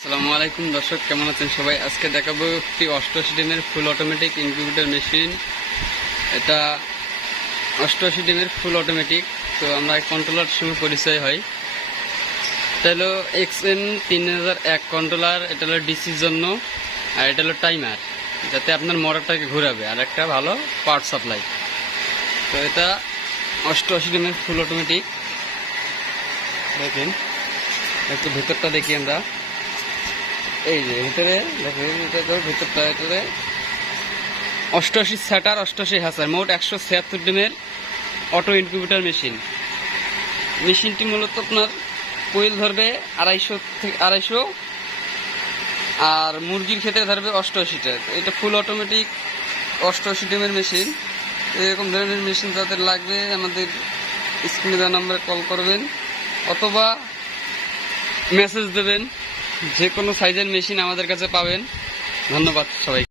আসসালামু আলাইকুম, দর্শক, কেমন আছেন সবাই? আজকে দেখাবো একটি অষ্টআশি ডিমের ফুল অটোমেটিক ইনকিউবেটর মেশিন এটা অষ্টআশি ডিমের ফুল অটোমেটিক তো আমরা কন্ট্রোলার সঙ্গে পরিচয় হয়। এটা হলো এক্স এন তিন হাজার এক কন্ট্রোলার এটা হলো ডিসির জন্য, আর এটা হলো টাইমার যাতে আপনার মোটরটাকে ঘোরাবে। আর একটা ভালো পাওয়ার সাপ্লাই তো এটা অষ্টআশি ডিমের ফুল অটোমেটিক দেখেন, একটু ভেতরটা দেখি আমরা। এই যে ভিতরে দেখেন এটা ভিতরটা ভিতরে অষ্টআশি স্যাটার, অষ্টআশি হাজার, মোট একশো ছিয়াত্তর ডিমের অটো ইনকিউবেটর মেশিন। মেশিনটি মূলত আপনার কোয়েল ধরবে আড়াইশো থেকে আড়াইশো, আর মুরগির ক্ষেত্রে ধরবে অষ্টআশিটা। এটা ফুল অটোমেটিক অষ্টআশি ডিমের মেশিন। এরকম ধরনের মেশিন যাদের লাগবে, আমাদের স্ক্রিনে দেওয়া নাম্বারে কল করবেন, অথবা মেসেজ দেবেন। যে কোনো সাইজের মেশিন আমাদের কাছে পাবেন। ধন্যবাদ সবাই